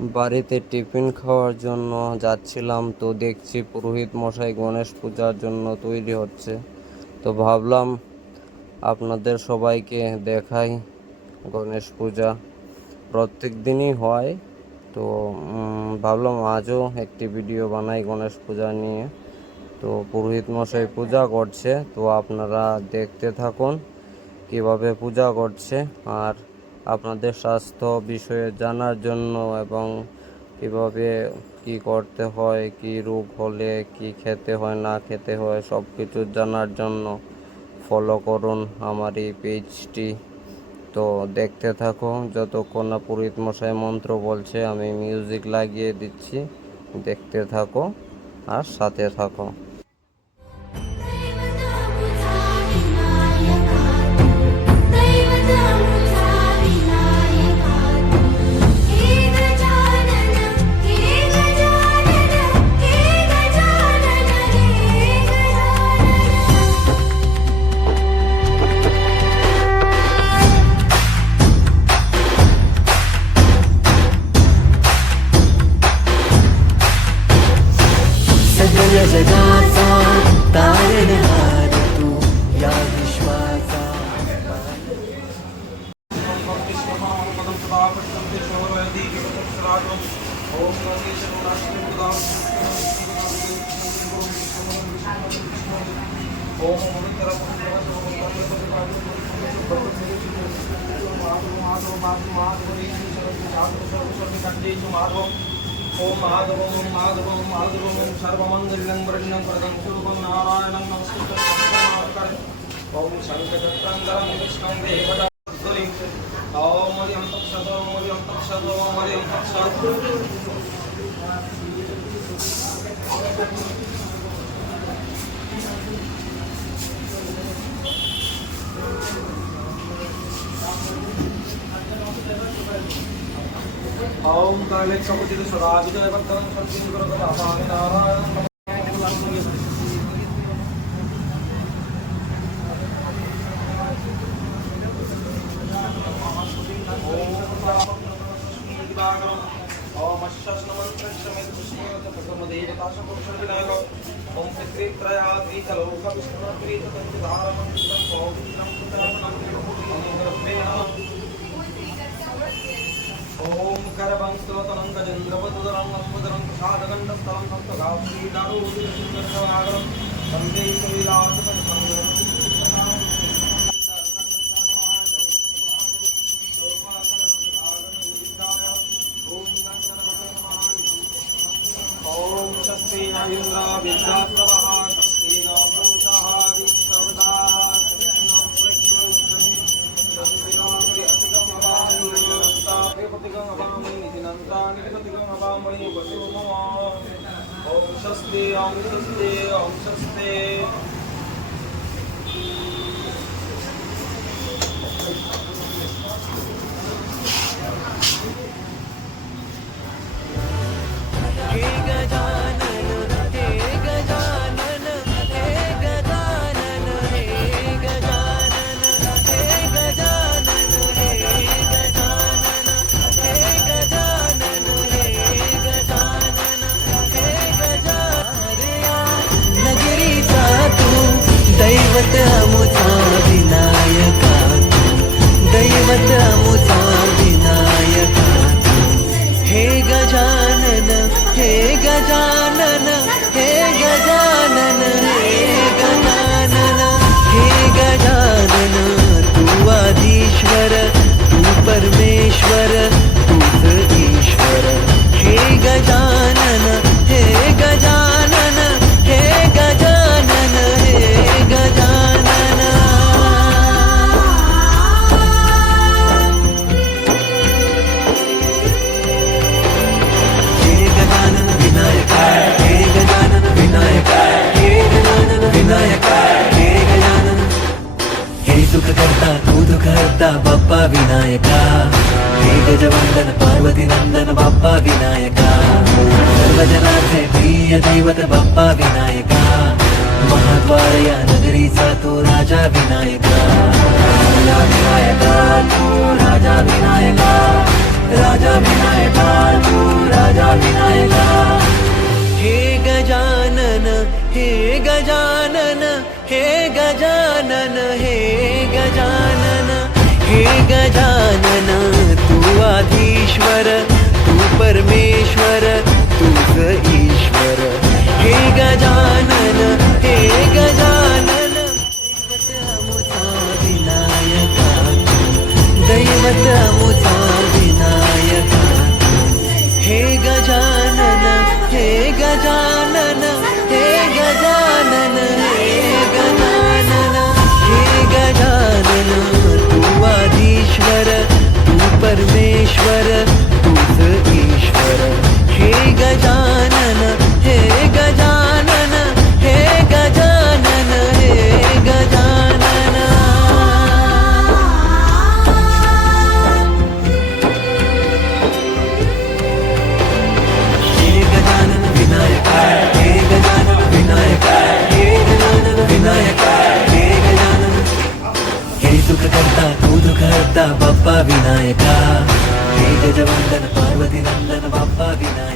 বাড়িতে টিফিন খাওয়ার জন্য যাচ্ছিলাম, তো দেখছি পুরোহিত মশাই গণেশ পূজার জন্য তৈরি হচ্ছে। তো ভাবলাম আপনাদের সবাইকে দেখাই। গণেশ পূজা প্রত্যেক দিনই হয়, তো ভাবলাম আজও একটি ভিডিও বানাই গণেশ পূজা নিয়ে। তো পুরোহিত মশাই পূজা করছে, তো আপনারা দেখতে থাকুন কিভাবে পূজা করছে। আর আপনাদের স্বাস্থ্য বিষয়ে জানার জন্য এবং কিভাবে কি করতে হয়, কি রোগ হলে কি খেতে হয় না খেতে হয়, সব কিছু জানার জন্য ফলো করুন আমার এই পেজটি। তো দেখতে থাকো, যতক্ষণ না পুরোহিত মশাই মন্ত্র বলছে আমি মিউজিক লাগিয়ে দিচ্ছি, দেখতে থাকো আর সাথে থাকো। सगळ्या जगाचा तारणहार तू या विश्वाचा ओम माधवं सर्वमंगलं वरण्यं वरदं शुभं नारायणं नमस्कृतं ओम शंखचक्रं कृष्णं देवता ओम मरियं तत्सत् ओम मरियं तत्सत् ओम मरियं तत्सत् ओम काले समुचित स्वराजित वर्तनं सत्य गुरुकर अपानि नारायणं ओम अश्वस्नमन्त्रश्रमेत पुष्पमेत भगवदेवताशपुरुषविनायक ओम पितृत्रयाद्रिकलोकविष्णुप्रीततन्त्रधारणं पौत्रं पुत्राणं ओम करवं स्तवनं गजेन्द्रवदुदरं अस्मदरं प्रसादगण्डस्थलं भक्तगात्रीदारोदरसुन्दरसमागरं वन्दे श्रीलासपतिसंगरं ओम शस्त्री इंद्रा विद्यास्तवः शस्त्री न पुरुषः विश्ववदाः कृष्ण प्रज्वलितं शस्त्री न प्रियतिकं भवामि प्रियतिकं भवामि नितिनन्तानि प्रियतिकं भवामि वसु मम ओम शस्त्री ओम शस्त्री ओम शस्त्री हे गजानन हे गजानन हे गजानन हे गजानन हे गजानन हे गजानन हे गजानन हे गजानन हे गजानया नगरीचा तू दैवत अमुचा विनायका तू दैवत अमुचा विनायका हे गजानन हे गजानन हे गजानन हे गजानन हे गजानन तू आदिश्वर तू परमेश्वर तूच ईश्वर हे गजानन हे गजानन हे गजानन हे गजानन हे गजानन विनायका हे गजानन विनायका हे गजानन विनायका हे गजानन हे सुख करता तू दुःख हरता बाप्पा विनायका हे गजवंदन पार्वती नंदन बाप्पा विनायका सर्वजनाचे प्रिय दैवत बाप्पा विनायका महाद्वार या नगरीचा तो राजा विनायका राजा विनायका तू राजा विनायका राजा विनायका तू गजानन तू आधीश्वर तू परमेश्वर तूच ईश्वर हे गजानन दैवत अमुचा विनायका हे गजानन हे गजानन हे गजानन हे गजानन हे गजानन तू आधीश्वर तू परमेश्वर तूच ईश्वर हे गजानन हे गजानन हे गजानन हे गजानन हे गजानन विनायका हे गजानन विनायका हे गजानन विनायका हे गजानन हे सुख करता तू दुख हरता बाप्पा विनायका हे गजवंदन पार्वती नंदन बाप्पा विनायका